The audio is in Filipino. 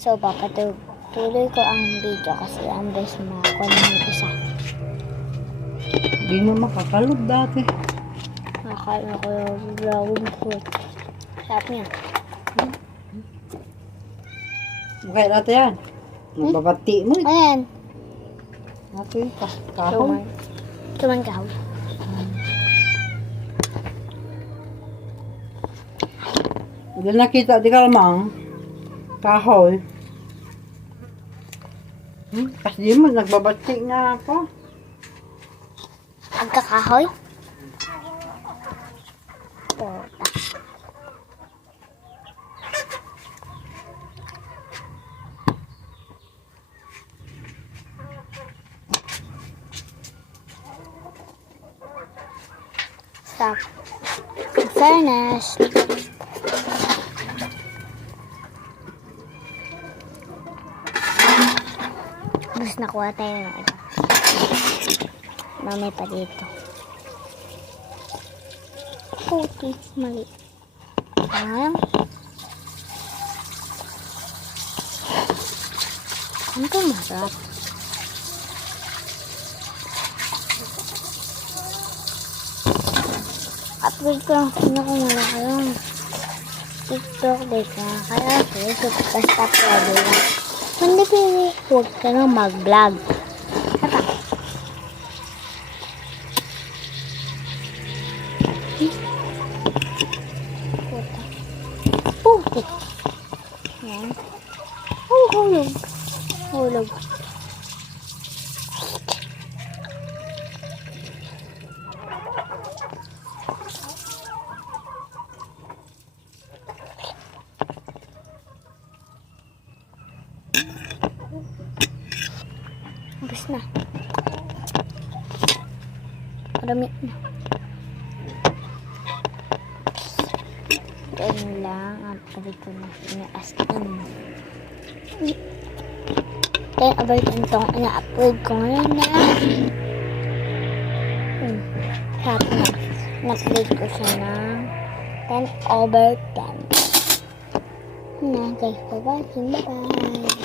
So, papatuloy ko ang video kasi ang best makakuha ng isa. Hindi mo makakalog dati. Nakakala ko yung dragon fruit. Sarap niya. Okay, dati yan. Magbabati mo. Ayan. Dati yung kahoy. Tuman kahoy. Hindi nakita, di ka lamang. Kahoy. Kasi di mo, nagbabati nga ako. Agkakahoy? Stop. In fairness. Mas nakuha tayo ng iba. Mami pa dito. Okay, mali. Ayan. Ano ka masarap? Upload ko lang sino kung wala kayong TikTok, dito na kaya Facebook, basta pwede lang. Hindi pwede, huwag ka nang mag-vlog. Saka. Putik. Yan. Oh, hulog. Hulog. Habis na. Marami na. Ganyan lang ang dito na ina-as-in. Then, about itong ina-upload ko ngayon na sabi na, na-upload ko siya ng 10/10. Na, guys, bye-bye. Bye-bye.